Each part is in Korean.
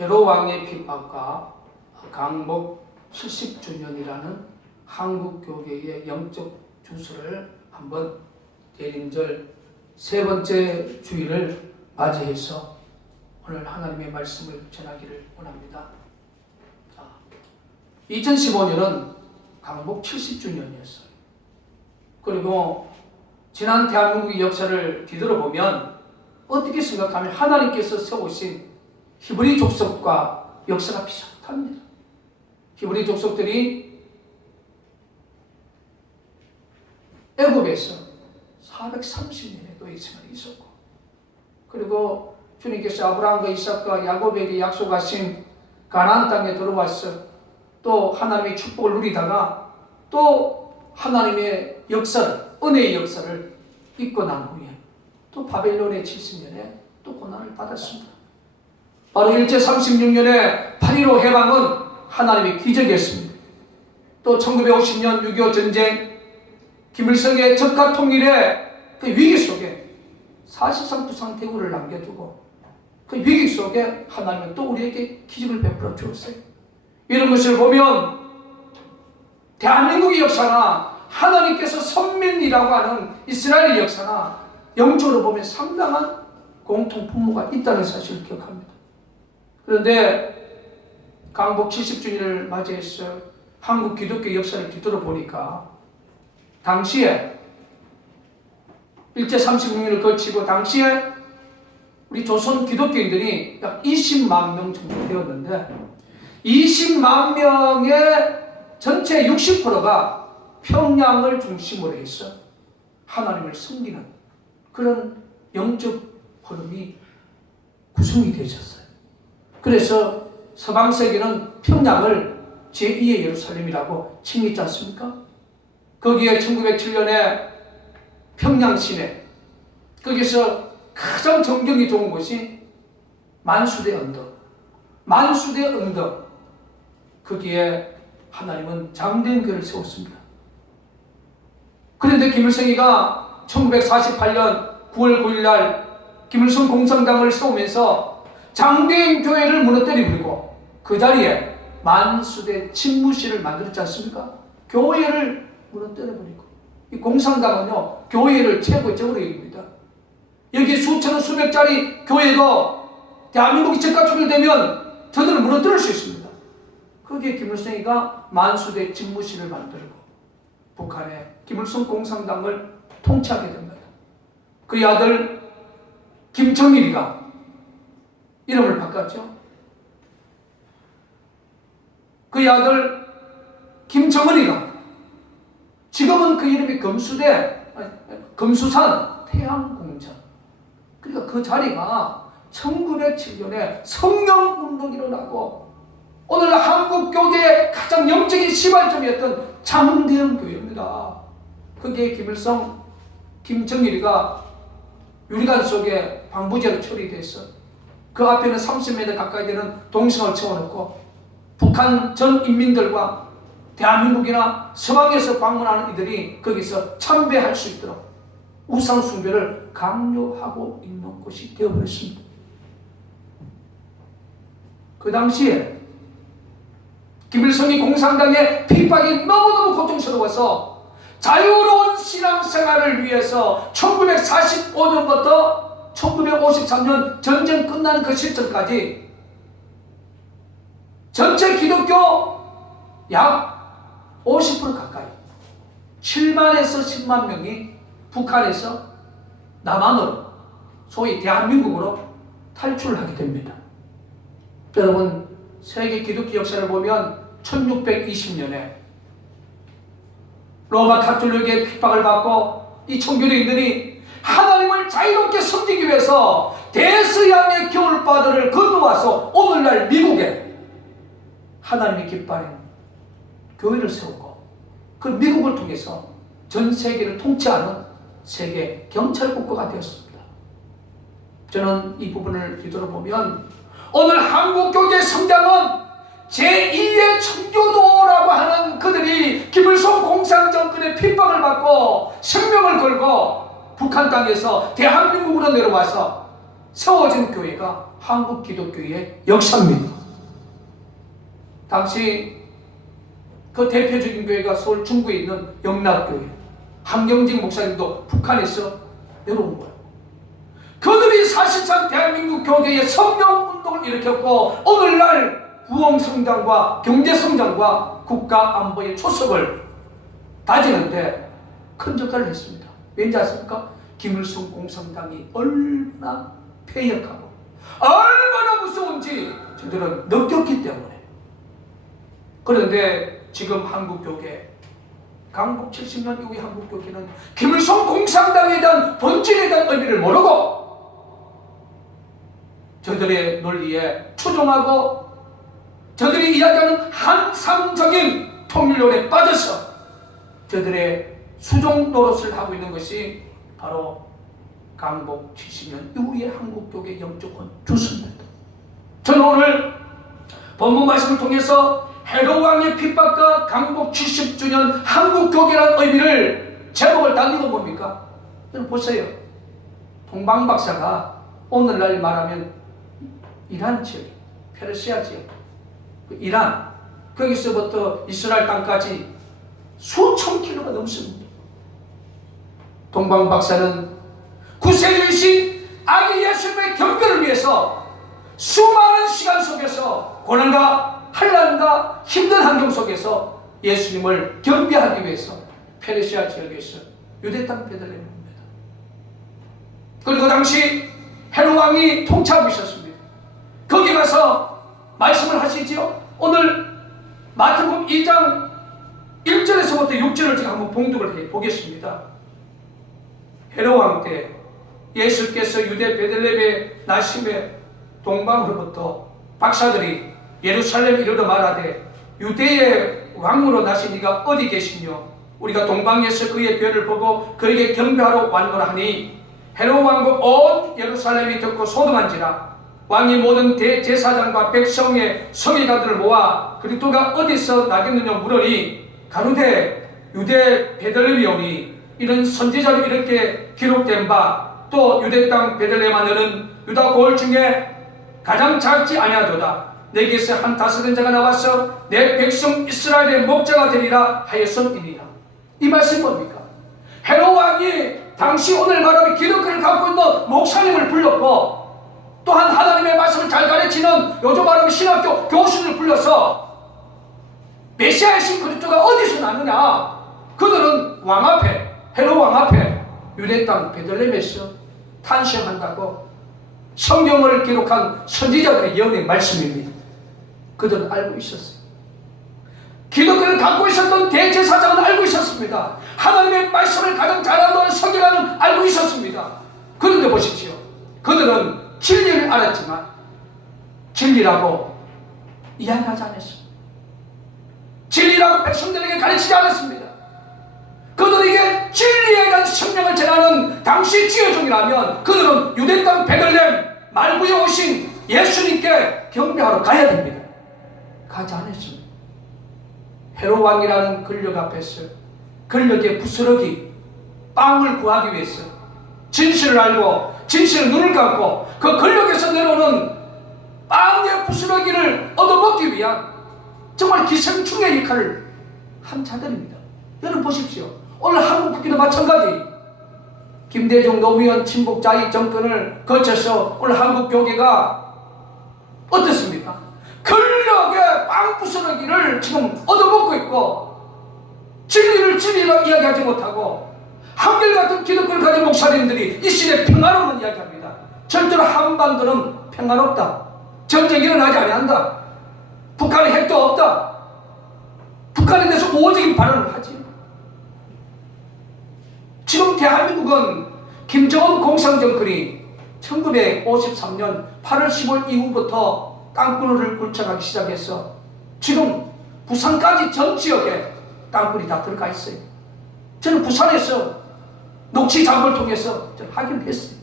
헤롯 왕의 핍박과 강복 70주년이라는 한국교계의 영적 주소를 한번 대림절 세 번째 주일을 맞이해서 오늘 하나님의 말씀을 전하기를 원합니다. 2015년은 강복 70주년이었어요. 그리고 지난 대한민국의 역사를 뒤돌아보면 어떻게 생각하면 하나님께서 세우신 히브리 족속과 역사가 비슷합니다. 히브리 족속들이 애굽에서 430년의 노예 생활이 있었고, 그리고 주님께서 아브라함과 이삭과 야곱에게 약속하신 가나안 땅에 들어와서 또 하나님의 축복을 누리다가 또 하나님의 역사를, 은혜의 역사를 잊고 난 후에 또 바벨론의 70년에 또 고난을 받았습니다. 바로 일제 36년의 8.15 해방은 하나님의 기적이었습니다. 또 1950년 6.25 전쟁, 김일성의 적화 통일의 그 위기 속에 사실상 부상대구를 남겨두고 그 위기 속에 하나님은 또 우리에게 기적을 베풀어 주었어요. 이런 것을 보면 대한민국의 역사나 하나님께서 선민이라고 하는 이스라엘의 역사나 영적으로 보면 상당한 공통분모가 있다는 사실을 기억합니다. 그런데 강복 70주년을 맞이해서 한국 기독교 역사를 뒤돌아보니까 당시에 일제 36년을 거치고 당시에 우리 조선 기독교인들이 약 20만 명 정도 되었는데 20만 명의 전체 60%가 평양을 중심으로 해서 하나님을 섬기는 그런 영적 흐름이 구성이 되셨어요. 그래서 서방 세계는 평양을 제2의 예루살렘이라고 칭했지 않습니까? 거기에 1907년에 평양 시내, 거기서 가장 정경이 좋은 곳이 만수대 언덕, 만수대 언덕, 거기에 하나님은 장대한 교회를 세웠습니다. 그런데 김일성이가 1948년 9월 9일 날 김일성 공산당을 세우면서 장대한 교회를 무너뜨리고 그 자리에 만수대 집무실을 만들었지 않습니까? 교회를 무너뜨려버리고, 이 공산당은요 교회를 최고적으로 여깁니다. 여기 수천 수백짜리 교회도 대한민국이 적과 초월되면 저들을 무너뜨릴 수 있습니다. 거기에 김일성이가 만수대 집무실을 만들고 북한의 김일성 공산당을 통치하게 됩니다. 그의 아들 김정일이가 이름을 바꿨죠. 그의 아들 김정은이가 지금은 그 이름이 금수산 태양공전. 그러니까 그 자리가 1907년에 성령운동이 일어나고 오늘 한국 교계의 가장 영적인 시발점이었던 장대현 교회입니다. 거기에 김일성, 김정일이가 유리관 속에 방부제로 처리돼서 그 앞에는 30m 가까이 되는 동성을 채워놓고 북한 전 인민들과 대한민국이나 서방에서 방문하는 이들이 거기서 참배할 수 있도록 우상 숭배를 강요하고 있는 곳이 되어버렸습니다. 그 당시에 김일성이 공산당의 핍박이 너무너무 고통스러워서 자유로운 신앙생활을 위해서 1945년부터 1953년 전쟁 끝나는 그 시점까지 전체 기독교 약 50% 가까이 7만에서 10만 명이 북한에서 남한으로 소위 대한민국으로 탈출을 하게 됩니다. 여러분, 세계 기독교 역사를 보면 1620년에 로마 가톨릭의 핍박을 받고 이 청교도인들이 하나님을 자유롭게 섬기기 위해서 대서양의 겨울바다를 건너와서 오늘날 미국에 하나님의 기뻐하는 교회를 세우고 그 미국을 통해서 전 세계를 통치하는 세계 경찰국가가 되었습니다. 저는 이 부분을 뒤돌아보면 오늘 한국교계의 성장은 제2의 청교도라고 하는 그들이 김일성 공산정권의 핍박을 받고 생명을 걸고 북한 땅에서 대한민국으로 내려와서 세워진 교회가 한국 기독교의 역사입니다. 당시 그 대표적인 교회가 서울 중구에 있는 영락교회, 한경직 목사님도 북한에서 내려온 거예요. 그들이 사실상 대한민국 교계의 성령운동을 일으켰고 오늘날 부흥성장과 경제성장과 국가안보의 초석을 다지는데 큰 역할을 했습니다. 왠지 아십니까? 김일성 공산당이 얼마나 폐역하고 얼마나 무서운지 저들은 느꼈기 때문에. 그런데 지금 한국교계, 강복 70년 이후의 한국교계는 김일성 공산당에 대한 본질에 대한 의미를 모르고 저들의 논리에 추종하고 저들이 이야기하는 한상적인 통일론에 빠져서 저들의 수종 노릇을 하고 있는 것이 바로 강복 70년 이후의 한국교계 영적 주수입니다. 저는 오늘 본문 말씀을 통해서 헤롯 왕의 핍박과 강복 70주년 한국교계라는 의미를 제목을 다 읽어봅니까? 여러분 보세요. 동방박사가 오늘날 말하면 이란 지역, 페르시아 지역, 이란, 거기서부터 이스라엘 땅까지 수천 킬로가 넘습니다. 동방박사는 구세주이신 아기 예수님의 경배를 위해서 수많은 시간 속에서 고난과 환난과 힘든 환경 속에서 예수님을 경배하기 위해서 페르시아 지역에서 유대 땅 베들레헴에 옵니다. 그리고 당시 헤롯 왕이 통치하고 있었습니다. 거기 가서 말씀을 하시지요. 오늘 마태복음 2장 1절에서부터 6절을 제가 한번 봉독을 해 보겠습니다. 헤롯 왕 때 예수께서 유대 베들레헴에 나심에 동방으로부터 박사들이 예루살렘 이르러 말하되 유대의 왕으로 나신 이가 어디 계시뇨? 우리가 동방에서 그의 별을 보고 그에게 경배하러 왔노라 하니 헤롯 왕국 온 예루살렘이 듣고 소동한지라. 왕이 모든 대제사장과 백성의 서기관들을 모아 그리스도가 어디서 나겠느냐 물으니 가로되 유대 베들레헴이 오니 이런 선지자로 이렇게 기록된 바 또 유대 땅 베들레헴 하늘은 유다 고을 중에 가장 작지 아니하도다. 내게서 한 다스린 자가 나와서 내 백성 이스라엘의 목자가 되리라 하였음이니라. 이 말씀 뭡니까? 헤롯 왕이 당시 오늘 말하는 기독교를 갖고 있는 목사님을 불렀고 또한 하나님의 말씀을 잘 가르치는 요즘 말하는 신학교 교수를 불러서 메시아이신 그리스도가 어디서 나느냐? 그들은 왕 앞에, 헤롯 왕 앞에 유대 땅 베들레헴에서 탄생한다고 성경을 기록한 선지자들의 예언의 말씀입니다. 그들은 알고 있었어요. 기독교를 갖고 있었던 대제사장은 알고 있었습니다. 하나님의 말씀을 가장 잘하는 선지자는 알고 있었습니다. 그런데 보십시오. 그들은 진리를 알았지만 진리라고 이야기하지 않았습니다. 진리라고 백성들에게 가르치지 않았습니다. 그들에게 진리에 대한 생명을 전하는 당시 지혜종이라면 그들은 유대 땅 베들레헴 말구에 오신 예수님께 경배하러 가야 됩니다. 가지 않았습니다. 헤롯 왕이라는 권력 앞에서 권력의 부스러기 빵을 구하기 위해서 진실을 알고 진실을 눈을 감고 그 권력에서 내려오는 빵의 부스러기를 얻어먹기 위한 정말 기생충의 역할을 한 자들입니다. 여러분 보십시오. 오늘 한국 국기도 마찬가지. 김대중 노무현 친북자익 정권을 거쳐서 오늘 한국 교계가 어떻습니까? 권력의 빵부스러기를 지금 얻어먹고 있고 진리를 진리로 이야기하지 못하고 한결같은 기독교를 가진 목사님들이 이 시대에 평화로운 이야기합니다. 절대로 한반도는 평화롭다. 전쟁이 일어나지 아니한다. 북한에 핵도 없다. 북한에 대해서 우호적인 발언을 하지. 지금 대한민국은 김정은 공산정권이 1953년 8월 15일 이후부터 땅굴을 굴착하기 시작해서 지금 부산까지 전 지역에 땅굴이 다 들어가 있어요. 저는 부산에서 녹취 작업을 통해서 저는 확인을 했어요.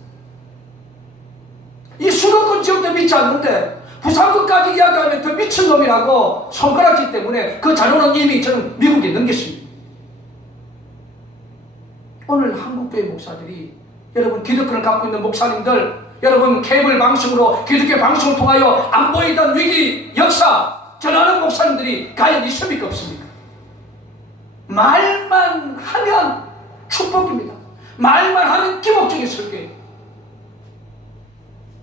이 수도권 지역도 믿지 않는데 부산까지 이야기하면 더 미친놈이라고 손가락질 때문에 그 자료는 이미 저는 미국에 넘겼습니다. 오늘 한국교회 목사들이 여러분 기독교를 갖고 있는 목사님들 여러분 케이블 방송으로 기독교 방송을 통하여 안 보이던 위기 역사 전하는 목사님들이 과연 있습니까 없습니까? 말만 하면 축복입니다. 말만 하면 기복적인 설교예요.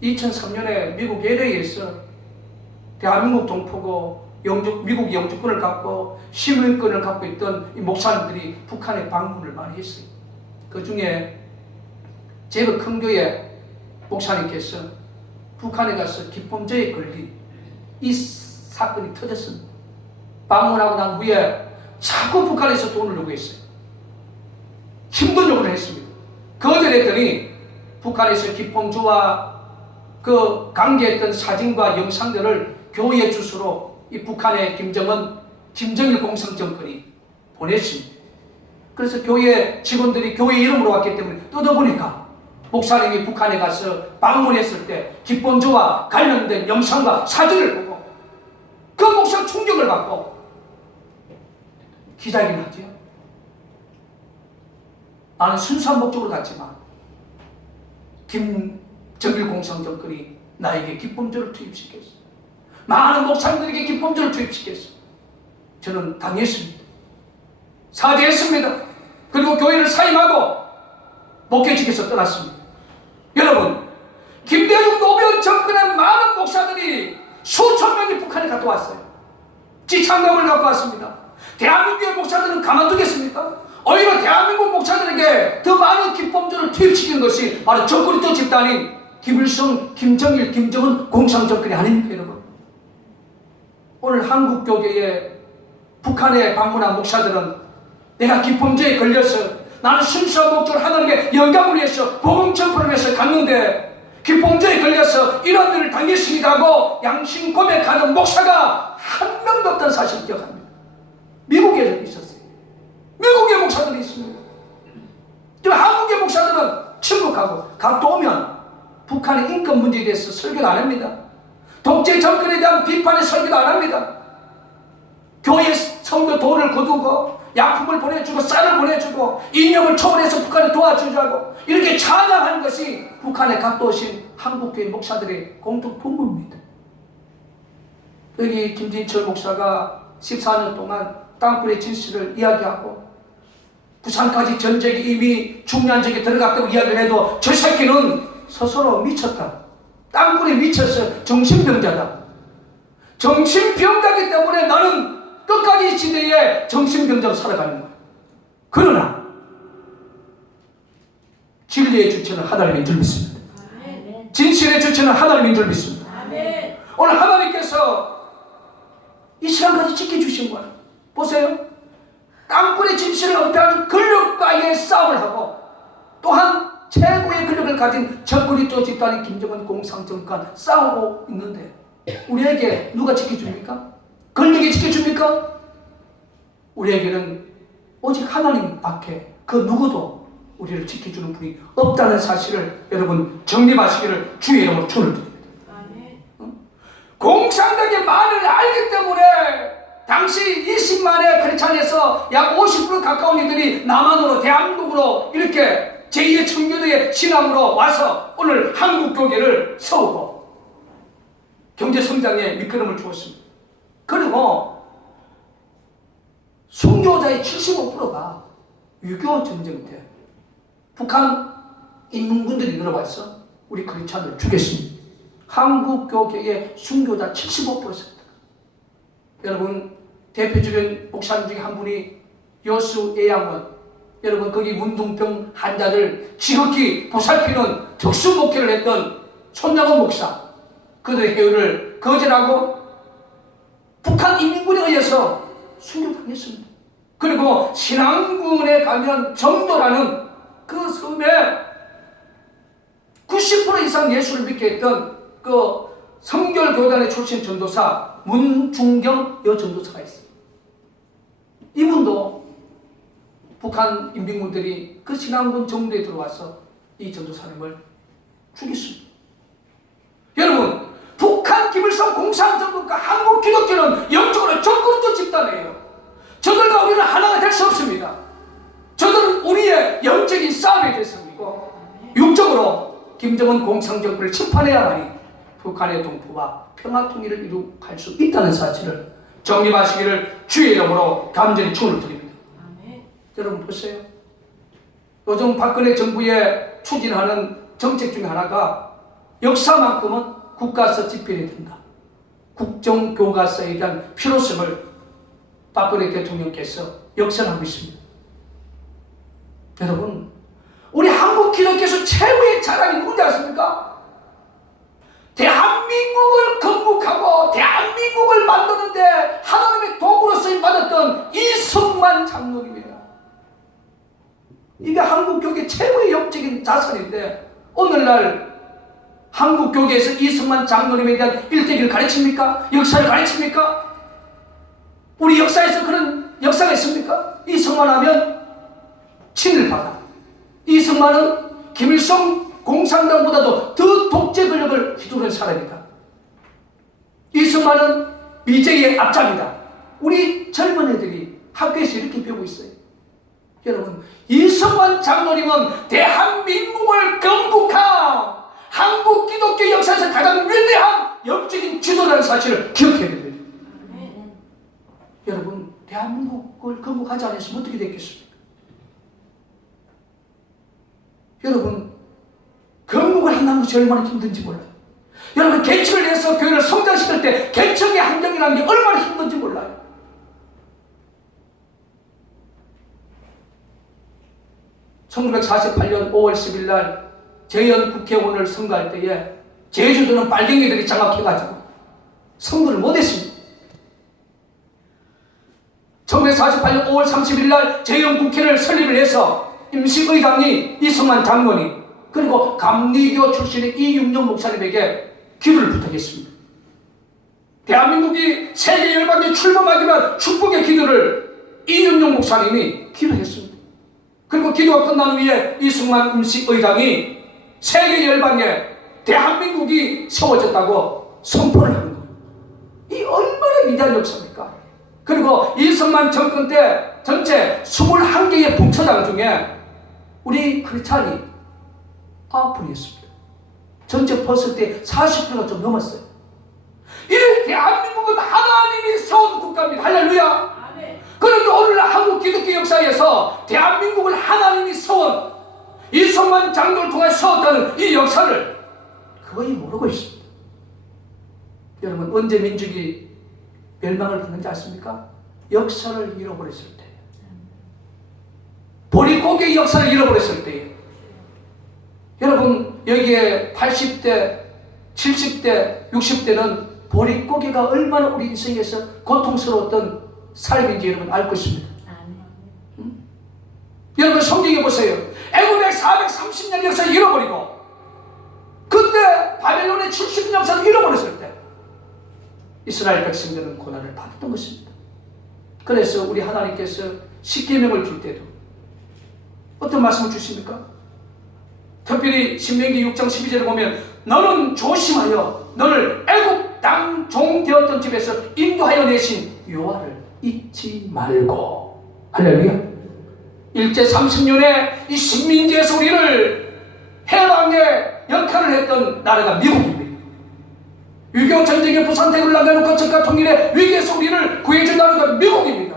2003년에 미국 LA에서 대한민국 동포고 미국 영주권을 갖고 시민권을 갖고 있던 이 목사님들이 북한에 방문을 많이 했어요. 그 중에 제가 큰 교회 목사님께서 북한에 가서 기범죄에 걸린 이 사건이 터졌습니다. 방문하고 난 후에 자꾸 북한에서 돈을 요구했어요. 힘든 요구를 했습니다. 거절했더니 북한에서 기범주와 그 관계했던 사진과 영상들을 교회 주소로 이 북한의 김정일 공산정권이 보냈습니다. 그래서 교회 직원들이 교회 이름으로 왔기 때문에 뜯어보니까 목사님이 북한에 가서 방문했을 때 기범주와 관련된 영상과 사진을 보고 그 목사 충격을 받고 기자회견하죠. 나는 순수한 목적으로 갔지만 김정일 공산정권이 나에게 기범주를 투입시켰어. 많은 목사님들에게 기범주를 투입시켰어. 저는 당했습니다. 사죄했습니다. 그리고 교회를 사임하고 목회직에서 떠났습니다. 여러분, 김대중 노무현 정권의 많은 목사들이 수천 명이 북한에 갔다 왔어요. 지창감을 갖고 왔습니다. 대한민국의 목사들은 가만두겠습니까? 오히려 대한민국 목사들에게 더 많은 기범주를 투입시키는 것이 바로 적그리스도 집단인 김일성, 김정일, 김정은 공산정권이 아닙니까 여러분? 오늘 한국교계에 북한에 방문한 목사들은 내가 기범죄에 걸려서 나는 순수한 목적으로 하나님의 영감을 위해서 복음 전파를 위해서 갔는데 기범죄에 걸려서 이런 일을 당했습니다 하고 양심 고백하는 목사가 한 명도 없다는 사실을 기억합니다. 미국에 있었어요. 미국의 목사들이 있습니다. 한국의 목사들은 침묵하고 각도 오면 북한의 인권 문제에 대해서 설교를 안 합니다. 독재 정권에 대한 비판의 설교도 안 합니다. 교회 성도 돈을 거두고 약품을 보내주고 쌀을 보내주고 이념을 초월해서 북한을 도와주자고 이렇게 찬양하는 것이 북한에 갔다 오신 한국교회 목사들의 공통 분모입니다. 여기 김진철 목사가 14년 동안 땅굴의 진실을 이야기하고 부산까지 전쟁이 이미 중요한적에 들어갔다고 이야기를 해도 저 새끼는 스스로 미쳤다. 땅굴에 미쳐서 정신병자다. 정신병자이기 때문에 나는 끝까지 시대에 정신병자로 살아가는 거야. 그러나 진리의 주체는 하나님인 줄 믿습니다. 진실의 주체는 하나님인 줄 믿습니다. 오늘 하나님께서 이 시간까지 지켜주신 거예요. 보세요. 땅굴의 진실을 은폐하는 권력과의 싸움을 하고 또한 최고의 권력을 가진 적그리스도 집단인 김정은 공산정권 싸우고 있는데 우리에게 누가 지켜줍니까? 권력이 지켜줍니까? 우리에게는 오직 하나님밖에 그 누구도 우리를 지켜주는 분이 없다는 사실을 여러분 정립하시기를 주의 이름으로 축원을 드립니다. 공산당의 말을 알기 때문에 당시 20만의 크리스찬에서 약 50% 가까운 이들이 남한으로 대한민국으로 이렇게 제2의 청교도의 신앙으로 와서 오늘 한국교계를 세우고 경제성장에 밑거름을 주었습니다. 그리고 순교자의 75%가 6.25 전쟁 때 북한 인민군들이 들어와서 우리 크리스찬을 죽였습니다. 한국교계의 순교자 75%입니다. 여러분 대표적인 목사님 중에 한 분이 여수 예양원, 여러분 거기 문둥병 환자들 지극히 보살피는 특수 목회를 했던 손양원 목사, 그들의 해유를 거절하고 북한 인민군에 의해서 순교당했습니다. 그리고 신앙군에 가면 정도라는 그 섬에 90% 이상 예수를 믿게 했던 그 성결교단의 출신 전도사 문중경 여전도사가 있어요. 이분도 북한 인민군들이 그 신앙군 정부에 들어와서 이 전도사님을 죽였습니다. 여러분, 북한 김일성 공산정권과 한국 기독교는 영적으로 적그리스도 집단이에요. 저들과 우리는 하나가 될 수 없습니다. 저들은 우리의 영적인 싸움의 대상이고 육적으로 김정은 김정은 공산정부를 심판해야만이 북한의 동포와 평화통일을 이룩할 수 있다는 사실을 정립하시기를 주의 이름으로 간절히 축원을 드립니다. 여러분 보세요. 요즘 박근혜 정부에 추진하는 정책 중에 하나가 역사만큼은 국가서 집필해야 된다. 국정교과서에 대한 필요성을 박근혜 대통령께서 역설하고 있습니다. 여러분, 우리 한국 기독교에서 최고의 자랑이 누군지 아십니까? 대한민국을 건국하고 대한민국을 만드는데 하나님의 도구로 쓰임받았던 이승만 장로님이에요. 이게 한국교계 최고의 영적인 자산인데 오늘날 한국교계에서 이승만 장로님에 대한 일대기를 가르칩니까? 역사를 가르칩니까? 우리 역사에서 그런 역사가 있습니까? 이승만 하면 친일파다. 이승만은 김일성 공산당보다도 더 독재 권력을 휘두른 사람이다. 이승만은 미제의 앞장이다. 우리 젊은 애들이 학교에서 이렇게 배우고 있어요. 여러분, 이승만 장로님은 대한민국을 건국한 한국 기독교 역사에서 가장 위대한 영적인 지도라는 사실을 기억해야 됩니다. 여러분, 대한민국을 건국하지 않았으면 어떻게 됐겠습니까? 여러분, 건국을 한다는 것이 얼마나 힘든지 몰라요. 여러분, 개척을 해서 교회를 성장시킬 때 개척의 환경이라는 게 얼마나 힘든지 몰라요. (1948년 5월 10일) 날 재연 국회의원을 선거할 때에 제주도는 빨갱이들이 장악해가지고 선거를 못했습니다. 1948년 5월 30일 날 재연 국회를 설립을 해서 임시의장이 이승만 장로님 그리고 감리교 출신의 이윤영 목사님에게 기도를 부탁했습니다. 대한민국이 세계 열방에 출범하기 위한 축복의 기도를 이윤영 목사님이 기도했습니다. 그리고 기도가 끝난 후에 이승만 임시의장이 세계 열방에 대한민국이 세워졌다고 선포를 하는 거예요. 이 얼마나 위대한 역사입니까? 그리고 이승만 정권 때 전체 21개의 봉처당 중에 우리 크리스찬이 9%였습니다. 전체 퍼센트의 40%가 좀 넘었어요. 이 대한민국은 하나님이 세운 국가입니다. 할렐루야. 그런데 오늘날 한국 기독교 역사에서 대한민국을 하나님이 세운 이승만 장로를 통해 세웠다는 이 역사를 거의 모르고 있습니다. 여러분, 언제 민족이 멸망을 당했는지 아십니까? 역사를 잃어버렸을 때, 보릿고개의 역사를 잃어버렸을 때예요. 여러분, 여기에 80대, 70대, 60대는 보릿고개가 얼마나 우리 인생에서 고통스러웠던 삶인지 여러분 알 것입니다. 여러분, 성경에 보세요. 애굽의 430년 역사를 잃어버리고 그때 바벨론의 70년 역사를 잃어버렸을 때 이스라엘 백성들은 고난을 받았던 것입니다. 그래서 우리 하나님께서 십계명을 줄 때도 어떤 말씀을 주십니까? 특별히 신명기 6장 12절에 보면 너는 조심하여 너를 애굽 땅 종 되었던 집에서 인도하여 내신 여호와를 잊지 말고. 할렐루야. 일제 30년에 이 식민지에서 우리를 해방의 역할을 했던 나라가 미국입니다. 6.25 전쟁의 부산대를 나가놓고 적과 통일의 위기에서 우리를 구해준 나라가 미국입니다.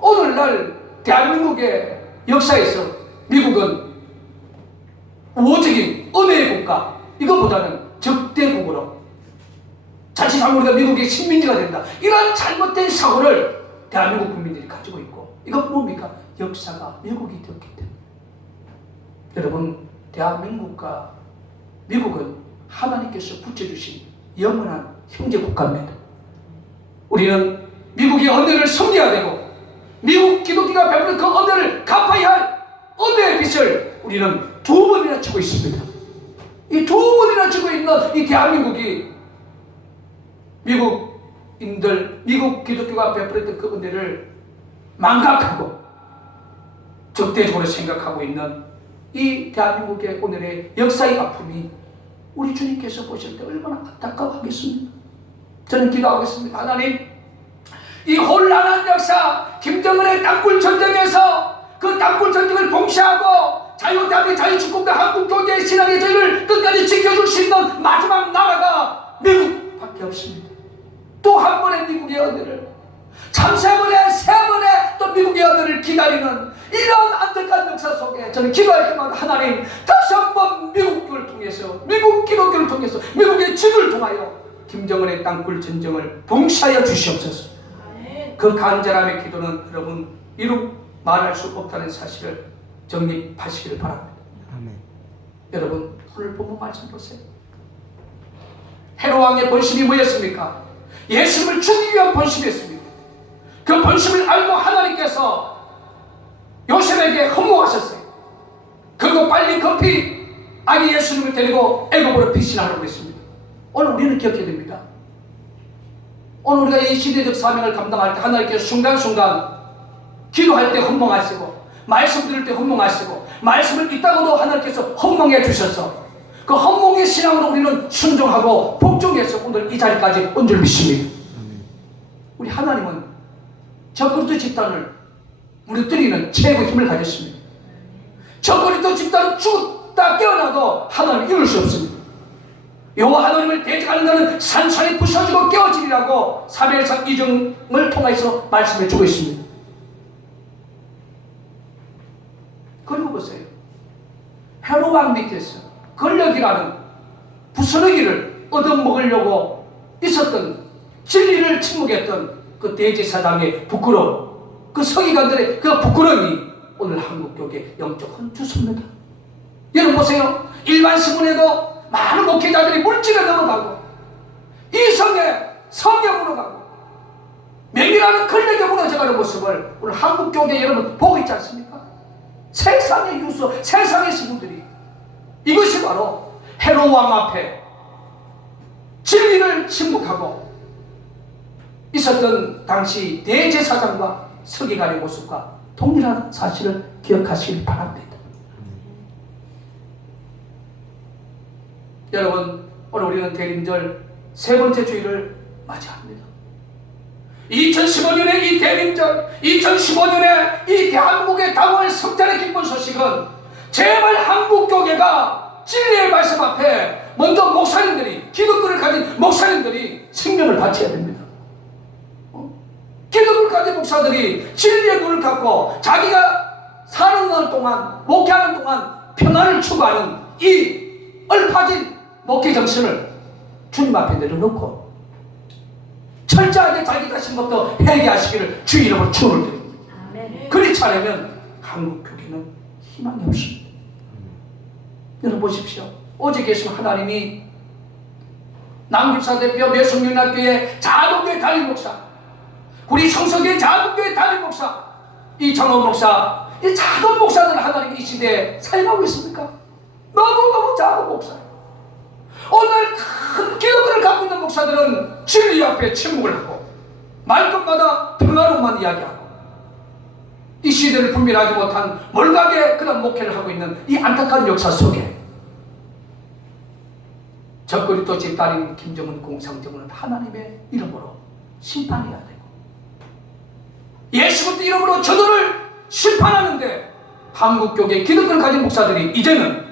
오늘날 대한민국의 역사에서 미국은 우호적인 은혜의 국가, 이것보다는 적대국으로 자칫하면 우리가 미국의 식민지가 된다, 이런 잘못된 사고를 대한민국 국민들이 가지고 있고, 이건 뭡니까? 역사가 미국이 되었기 때문에. 여러분, 대한민국과 미국은 하나님께서 붙여주신 영원한 형제 국가입니다. 우리는 미국의 언어를 섬겨야 되고 미국 기독교가 베푸는 그 언어를 갚아야 할 언어의 빚을 우리는 2번이나 지고 있습니다. 이 2번이나 지고 있는 이 대한민국이 미국인들, 미국 기독교가 베풀었던 그 은혜를 망각하고 적대적으로 생각하고 있는 이 대한민국의 오늘의 역사의 아픔이 우리 주님께서 보실 때 얼마나 안타까워하겠습니까? 저는 기도하겠습니다. 하나님, 이 혼란한 역사, 김정은의 땅굴 전쟁에서 그 땅굴 전쟁을 봉쇄하고 자유대한민국 자유축구대 한국교계의 신앙의 저희를 끝까지 지켜줄 수 있는 마지막 나라가 미국밖에 없습니다. 또 한 번의 미국의 은혜를, 참 세 번의 또 미국의 은혜를 기다리는 이런 안타까운 역사 속에 저는 기도할 때마다 하나님 다시 한번 미국교를 통해서, 미국 기독교를 통해서, 미국의 지도를 통하여 김정은의 땅굴 전쟁을 봉쇄하여 주시옵소서. 그 간절함의 기도는 여러분 이루 말할 수 없다는 사실을 정립하시기를 바랍니다. 아멘. 여러분 오늘 본문 말씀 보세요. 헤롯 왕의 본심이 뭐였습니까? 예수님을 죽이기 위한 본심이었습니다. 그 본심을 알고 하나님께서 요셉에게 헌목하셨어요. 그리고 빨리 급히 아기 예수님을 데리고 애굽으로 피신하라고 했습니다. 오늘 우리는 기억해야 됩니다. 오늘 우리가 이 시대적 사명을 감당할 때 하나님께서 순간순간 기도할 때 헌목하시고, 말씀 들을 때 헌목하시고, 말씀을 읽다가도 하나님께서 헌목해 주셔서 그 헌목의 신앙으로 우리는 순종하고 복종해서 오늘 이 자리까지 온 줄 믿습니다. 우리 하나님은 적그리스도 집단을 무너뜨리는 최고의 힘을 가졌습니다. 적그리스도 집단은 죽었다 깨어나도 하나님을 이룰 수 없습니다. 여호와 하나님을 대적하는 자는 산산이 부서지고 깨어지리라고 사무엘상 2장을 통해서 말씀해 주고 있습니다. 그리고 보세요. 헤롯 왕 밑에서 권력이라는 부스러기를 얻어먹으려고 있었던, 진리를 침묵했던 그 대제사장의 부끄러움, 그 서기관들의 그 부끄러움이 오늘 한국교회의 영적 헌주소입니다. 여러분 보세요. 일반 신문에도 많은 목회자들이 물질에 넘어가고 이성에 성경으로 가고 명이라는 권력에 무너져가는 모습을 오늘 한국교회 여러분 보고 있지 않습니까? 세상의 유서, 세상의 신부들이, 이것이 바로 헤롯 왕 앞에 진리를 침묵하고 있었던 당시 대제사장과 서기관의 모습과 동일한 사실을 기억하시기 바랍니다. 여러분 오늘 우리는 대림절 세 번째 주일을 맞이합니다. 2015년의 이 대림절, 2015년의 이 대한민국의 당원의 성탄의 기쁜 소식은 제발 한국교회가 진리의 말씀 앞에 먼저 목사님들이, 기독교를 가진 목사님들이 생명을 바쳐야 됩니다. 기독교를 가진 목사들이 진리의 눈을 감고 자기가 사는 날 동안, 목회하는 동안 평안을 추구하는 이 얼파진 목회 정신을 주님 앞에 내려놓고 철저하게 자기 자신부터 회개하시기를 주의 이름으로 축원을 드립니다. 그렇지 않으면 한국교회는 희망이 없습니다. 여러분 보십시오. 어제 계신 하나님이 남김사 대표 매성윤학교회 자동교회 담임 목사, 우리 성서교회 자동교회 담임 목사, 이 정원 목사, 이 작은 목사들 하나님이 이 시대에 사용하고 있습니까? 너무너무 작은 목사. 오늘 큰 기독교를 갖고 있는 목사들은 진리 앞에 침묵을 하고 말끝마다 평화로만 이야기하고 이 시대를 분별하지 못한 몰각의 그런 목회를 하고 있는 이 안타까운 역사 속에 적그리스도 집단인 김정은 공산정부는 하나님의 이름으로 심판해야 되고 예수 그리스도 이름으로 저들을 심판하는데 한국교회 기독교를 가진 목사들이 이제는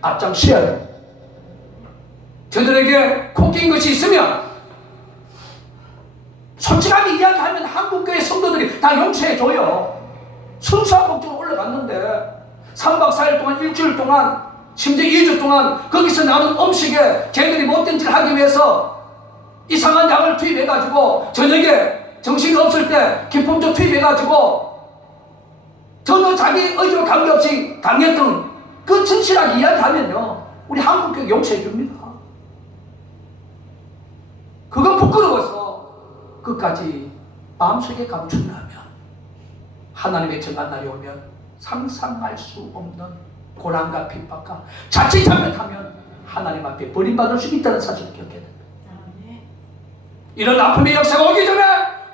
앞장서야 됩니다. 저들에게 코끼인 것이 있으면 솔직하게 이야기하면 한국교회 성도들이 다 용서해줘요. 순수한 목적으로 올라갔는데 3박 4일 동안, 일주일 동안, 심지어 2주 동안 거기서 나오는 음식에 쟤들이 못된 짓을 하기 위해서 이상한 약을 투입해가지고 저녁에 정신이 없을 때 기품조 투입해가지고 전혀 자기 의지와 관계없이 당했던 그 진실하게 이야기하면요 우리 한국교회 용서해줍니다. 그거 부끄러워서 끝까지 마음속에 감춘다면 하나님의 정한 날이 오면 상상할 수 없는 고난과 핍박과 자칫 잘못하면 하나님 앞에 버림받을 수 있다는 사실을 기억해야 됩니다. 이런 아픔의 역사가 오기 전에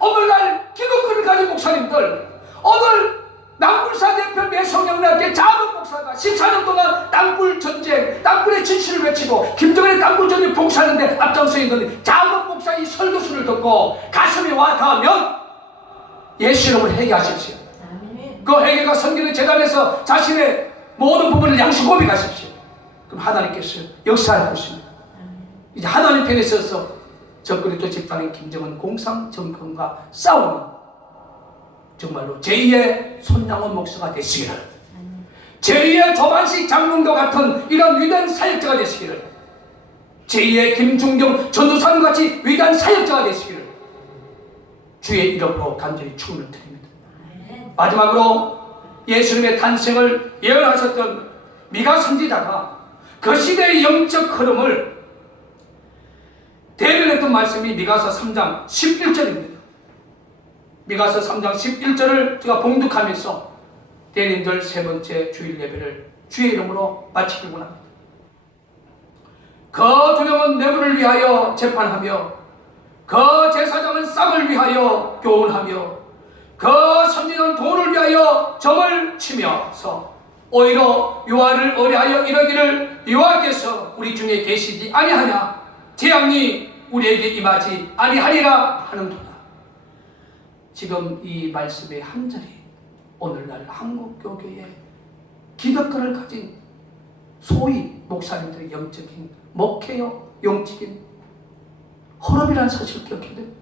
오늘날 기독교를 가진 목사님들, 오늘 남불사 대표 매성영락의 작은 목사가 14년 동안 땅굴 전쟁, 땅굴의 진실을 외치고 김정은의 땅굴 전쟁 봉사하는데 앞장서 있는 작은 목사의 설교수를 듣고 가슴이 와 닿으면 예수 이름을 회개하십시오. 그 회개가 섬기는 재단에서 자신의 모든 부분을 양식 고백하십시오. 그럼 하나님께서 역사할 것입니다. 이제 하나님 편에 서서 적그리스도 집단인 김정은 공산 정권과 싸우는 정말로 제2의 손양원 목사가 되시기를, 제2의 조반식 장군과 같은 이런 위대한 사역자가 되시기를, 제2의 김중경 전도사님 같이 위대한 사역자가 되시기를 주의 이름으로 간절히 축원을 드립니다. 마지막으로 예수님의 탄생을 예언하셨던 미가 선지자가 그 시대의 영적 흐름을 대변했던 말씀이 미가서 3장 11절입니다. 미가서 3장 11절을 제가 봉독하면서 대림절 세 번째 주일 예배를 주의 이름으로 마치기를 원합니다. 그 두 명은 뇌물을 위하여 재판하며, 그 제사장은 싹을 위하여 교훈하며, 그 선지자는 돈을 위하여 점을 치며서 오히려 여호와를 의뢰하여 이러기를, 여호와께서 우리 중에 계시지 아니하냐, 재앙이 우리에게 임하지 아니하리라 하는도다. 지금 이 말씀의 한 절이 오늘날 한국교회의 기득권을 가진 소위 목사님들의 영적인 목회요, 영적인 허름이라는 사실을 기억해야 됩니다.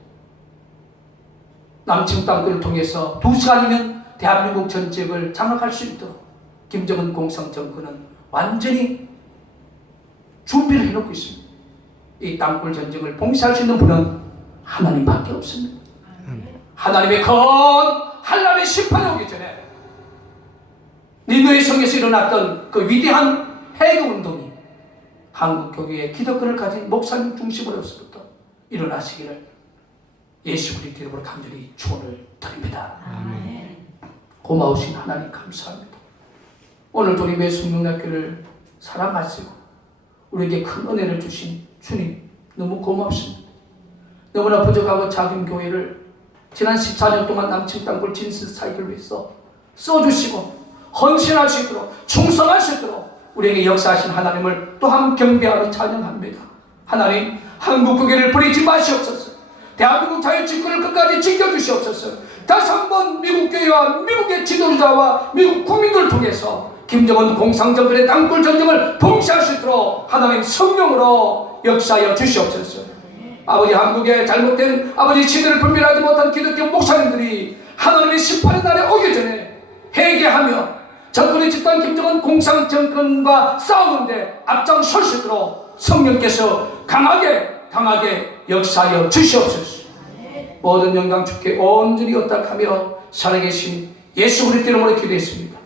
남측 땅굴을 통해서 2시간이면 대한민국 전 지역을 장악할 수 있도록 김정은 공산 정권은 완전히 준비를 해놓고 있습니다. 이 땅굴 전쟁을 봉쇄할 수 있는 분은 하나님밖에 없습니다. 하나님의 한란의 심판이 오기 전에 니느웨 성에서 일어났던 그 위대한 해교운동이 한국교회의 기득권을 가진 목사님 중심으로서부터 일어나시기를 예수 그리스도 이름으로 간절히 축원을 드립니다. 아멘. 고마우신 하나님 감사합니다. 오늘 우리의 성령학교를 사랑하시고 우리에게 큰 은혜를 주신 주님 너무 고맙습니다. 너무나 부족하고 작은 교회를 지난 14년 동안 남측 땅굴 진스 사역을 위해서 써주시고 헌신할 수 있도록 충성할 수 있도록 우리에게 역사하신 하나님을 또한 경배하며 찬양합니다. 하나님, 한국교회를 버리지 마시옵소서. 대한민국 자유집권을 끝까지 지켜주시옵소서. 다시 한번 미국 교회와 미국의 지도자와 미국 국민들을 통해서 김정은 공산정권의 땅굴 전쟁을 봉쇄할 수 있도록 하나님 성령으로 역사하여 주시옵소서. 아버지, 한국의 잘못된 아버지 지대를 분별하지 못한 기독교 목사님들이 하나님의 심판의 날에 오기 전에 회개하며 정권의 집단 김정은 공산정권과 싸우는데 앞장설 수 있도록 성령께서 강하게 역사하여 주시옵소서. 모든 영광 주께 온전히 얻닥하며 살아계신 예수 그리스도 이름으로 기도했습니다.